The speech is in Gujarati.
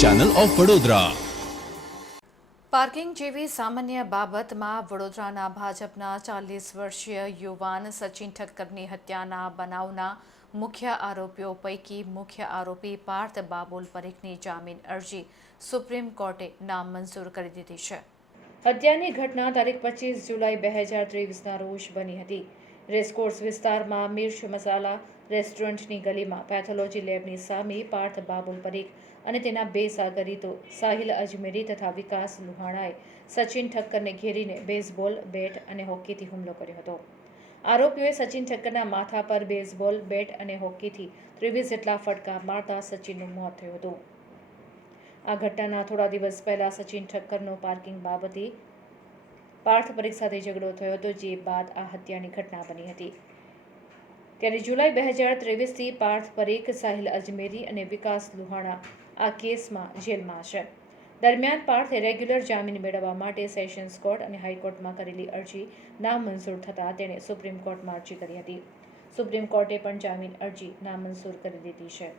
ચેનલ ઓફ વડોદરા પાર્કિંગ જેવી સામાન્ય બાબતમાં વડોદરાના ભાજપના ચાલીસ વર્ષીય યુવાન સચિન ઠક્કરની હત્યાના બનાવના મુખ્ય આરોપીઓ પૈકી મુખ્ય આરોપી પાર્થ બાબુલ પરીખની જામીન અરજી સુપ્રીમ કોર્ટે નામંજૂર કરી દીધી છે. હત્યાની ઘટના તારીખ પચીસ જુલાઈ બે હજાર ત્રેવીસના રોજ બની હતી. રેસકોર્સ વિસ્તારમાં મિર્ચ મસાલા રેસ્ટોરન્ટની ગલીમાં પેથોલોજી લેબની સામે પાર્થ બાબુલ પરીખ અને તેના બે સાગરીતો સાહિલ અજમેરી તથા વિકાસ લુહાણાએ સચિન ઠક્કરને ઘેરીને બેઝબોલ બેટ અને હોકીથી હુમલો કર્યો હતો. આરોપીઓએ સચિન ઠક્કરના માથા પર બેઝબોલ બેટ અને હોકીથી ત્રેવીસ જેટલા ફટકા મારતા સચિનનું મોત થયું હતું. આ ઘટનાના થોડા દિવસ પહેલા સચિન ઠક્કરનો પાર્કિંગ બાબતે પાર્થ પરીખ સાથે ઝઘડો થયો હતો જે બાદ આ હત્યાની ઘટના બની હતી. ત્યારે જુલાઈ બે હજાર ત્રેવીસથી પાર્થ પરીખ, સાહિલ અજમેરી અને વિકાસ લુહાણા આ કેસમાં જેલમાં છે. દરમિયાન પાર્થે રેગ્યુલર જામીન મેળવવા માટે સેશન્સ કોર્ટ અને હાઈકોર્ટમાં કરેલી અરજી નામંજૂર થતાં તેણે સુપ્રીમ કોર્ટમાં અરજી કરી હતી. સુપ્રીમ કોર્ટે પણ જામીન અરજી નામંજૂર કરી દીધી છે.